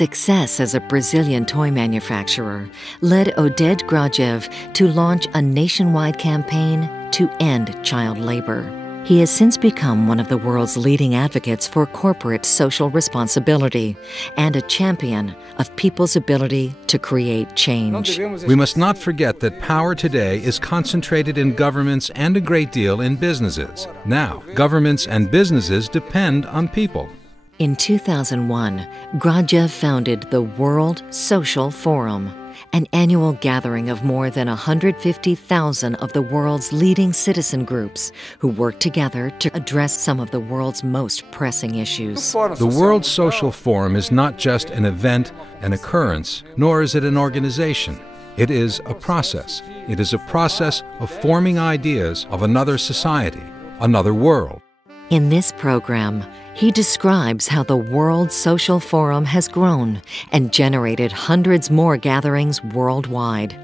success as a Brazilian toy manufacturer led Oded Grajew to launch a nationwide campaign to end child labor. He has since become one of the world's leading advocates for corporate social responsibility and a champion of people's ability to create change. We must not forget that power today is concentrated in governments and a great deal in businesses. Now, governments and businesses depend on people. In 2001, Grajew founded the World Social Forum, an annual gathering of more than 150,000 of the world's leading citizen groups who work together to address some of the world's most pressing issues. The World Social Forum is not just an event, an occurrence, nor is it an organization. It is a process. It is a process of forming ideas of another society, another world. In this program, he describes how the World Social Forum has grown and generated hundreds more gatherings worldwide,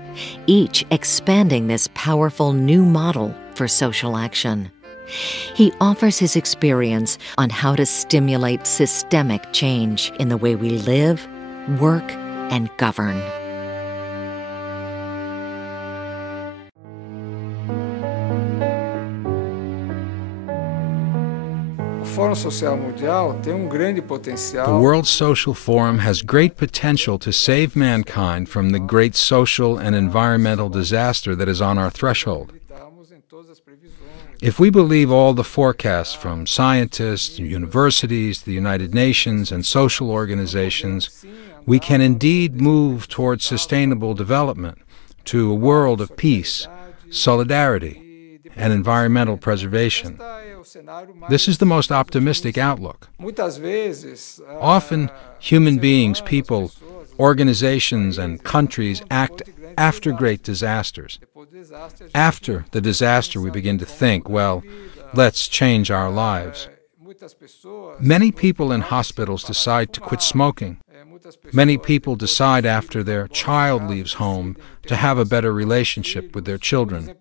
each expanding this powerful new model for social action. He offers his experience on how to stimulate systemic change in the way we live, work, and govern. The World Social Forum has great potential to save mankind from the great social and environmental disaster that is on our threshold. If we believe all the forecasts from scientists, universities, the United Nations, and social organizations, we can indeed move towards sustainable development, to a world of peace, solidarity, and environmental preservation. This is the most optimistic outlook. Often, human beings, people, organizations, and countries act after great disasters. After the disaster, we begin to think, well, let's change our lives. Many people in hospitals decide to quit smoking. Many people decide after their child leaves home to have a better relationship with their children.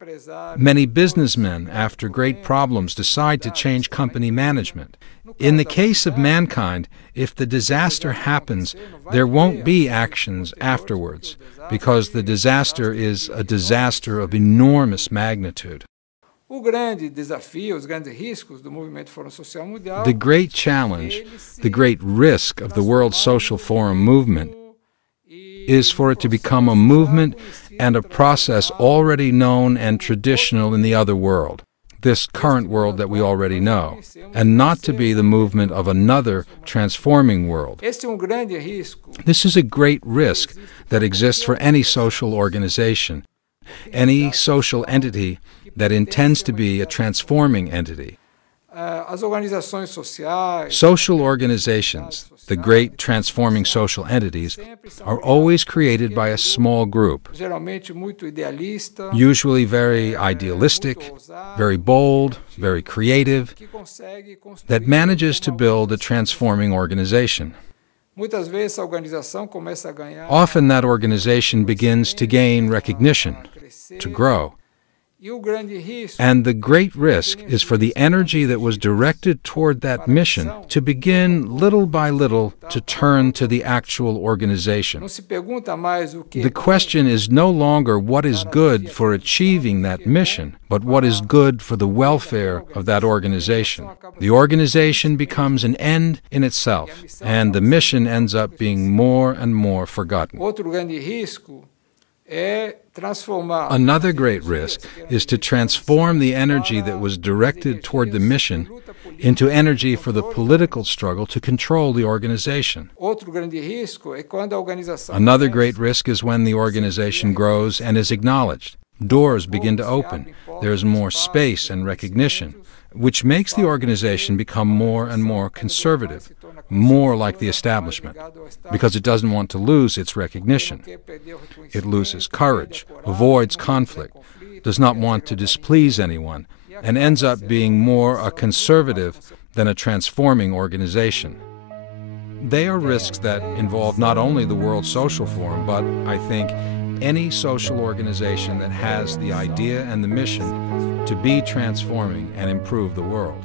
Many businessmen, after great problems, decide to change company management. In the case of mankind, if the disaster happens, there won't be actions afterwards, because the disaster is a disaster of enormous magnitude. The great challenge, the great risk of the World Social Forum movement is for it to become a movement and a process already known and traditional in the other world, this current world that we already know, and not to be the movement of another transforming world. This is a great risk that exists for any social organization, any social entity that intends to be a transforming entity. Social organizations, the great transforming social entities, are always created by a small group, usually very idealistic, very bold, very creative, that manages to build a transforming organization. Often that organization begins to gain recognition, to grow. And the great risk is for the energy that was directed toward that mission to begin little by little to turn to the actual organization. The question is no longer what is good for achieving that mission, but what is good for the welfare of that organization. The organization becomes an end in itself, and the mission ends up being more and more forgotten. Another great risk is to transform the energy that was directed toward the mission into energy for the political struggle to control the organization. Another great risk is when the organization grows and is acknowledged. Doors begin to open. There's more space and recognition, which makes the organization become more and more conservative, more like the establishment, because it doesn't want to lose its recognition. It loses courage, avoids conflict, does not want to displease anyone, and ends up being more a conservative than a transforming organization. They are risks that involve not only the World Social Forum, but I think any social organization that has the idea and the mission to be transforming and improve the world.